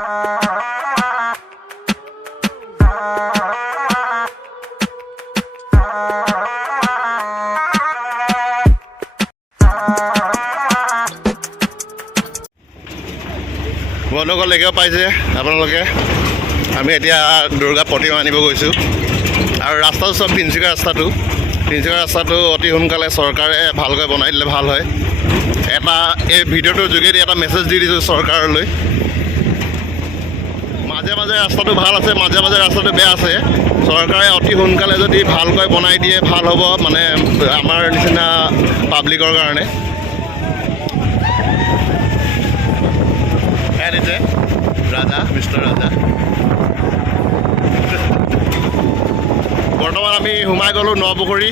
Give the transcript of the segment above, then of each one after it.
বন্ধুসকল দেখিব পাইছে আপোনালোকে আমি এতিয়া দুৰ্গা প্ৰতিমা আনিব গৈছোঁ আৰু ৰাস্তাটো চব তিনিচুকীয়া ৰাস্তাটো অতি সোনকালে চৰকাৰে ভালকৈ বনাই দিলে ভাল হয়। এই ভিডিঅ'টোৰ যোগেদি এটা মেছেজ দি দিছোঁ চৰকাৰলৈ। মাজে মাজে ৰাস্তাটো ভাল আছে, মাজে মাজে ৰাস্তাটো বেয়া আছে। চৰকাৰে অতি সোনকালে যদি ভালকৈ বনাই দিয়ে ভাল হ'ব, মানে আমাৰ নিচিনা পাব্লিকৰ কাৰণে। ৰাজা মিষ্টাৰ ৰাজা বৰ্তমান আমি সোমাই গ'লোঁ নপুখুৰী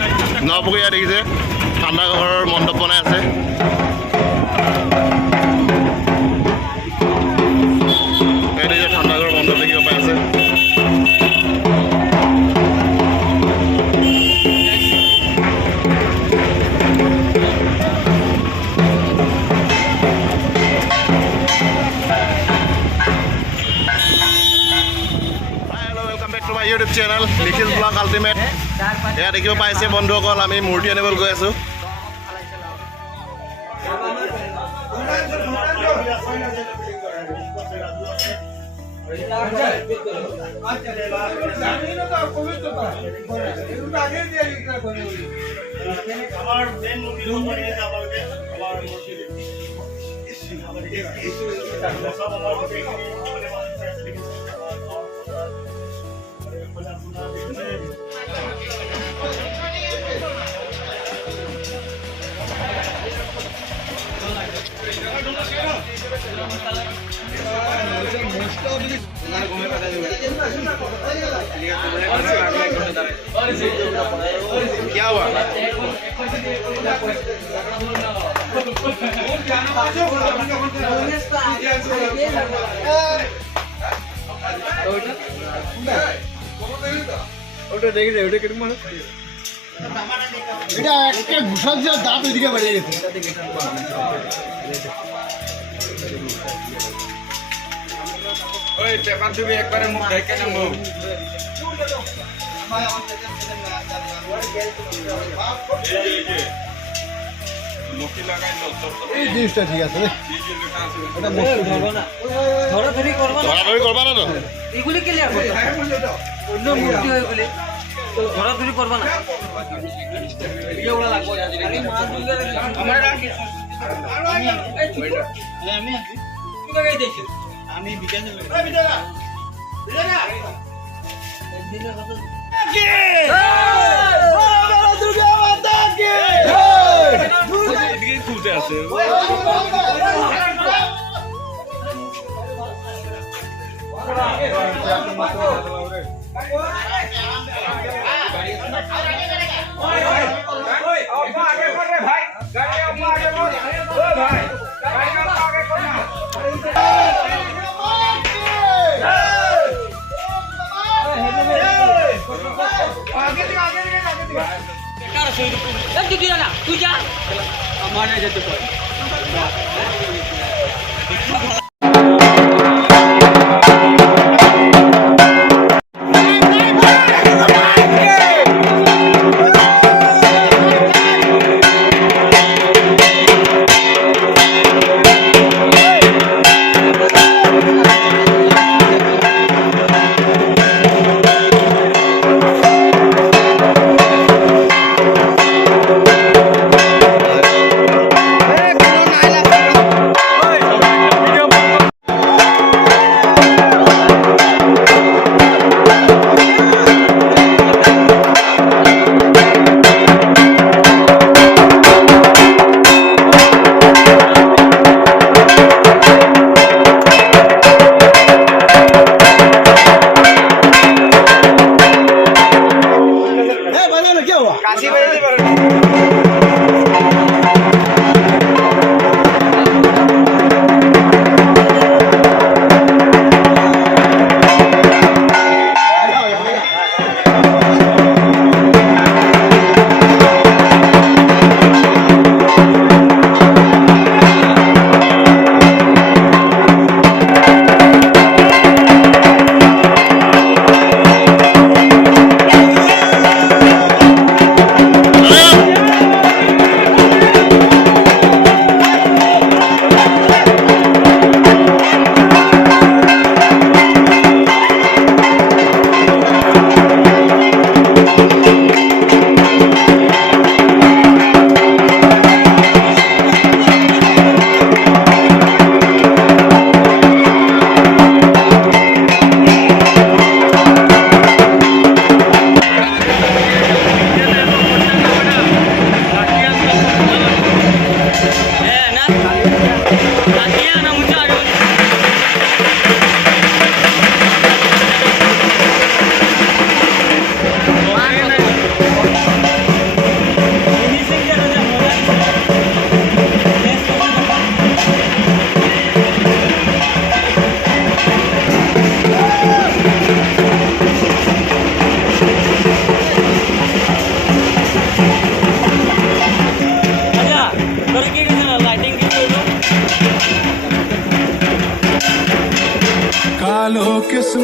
ইয়াত দেখিছে ঠাণ্ডা ঘৰৰ মণ্ডপ বনাই আছে। ঠাণ্ডা ঘৰৰ মণ্ডপ দেখিব পাই আছে। ইউটিউব চেনেল নিখিল ব্লগ আল্টিমেট। এয়া দেখিব পাইছে বন্ধুসকল, আমি মূৰ্তি আনিবলৈ গৈ আছোঁ। क्या हुआ? ওটা দেখি দে, ওটা কিরকম মানুষ এটা একটা ঘুষার যা দাঁত ওইদিকে বেরিয়ে গেছে। ওই পেপার দিবি একবারে মুখ ঢেকে নেবো। এই জিনিসটা ঠিক আছে, এটা ধরাধরি করবা না তো এগুলি ক্লিয়ার করতে অন্য মূর্তি হয়ে গেলে ধরাধরি করবা না। আমি বিকাশে খুলতে আছে। তুই যা আমার যেতে পারে।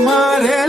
মারে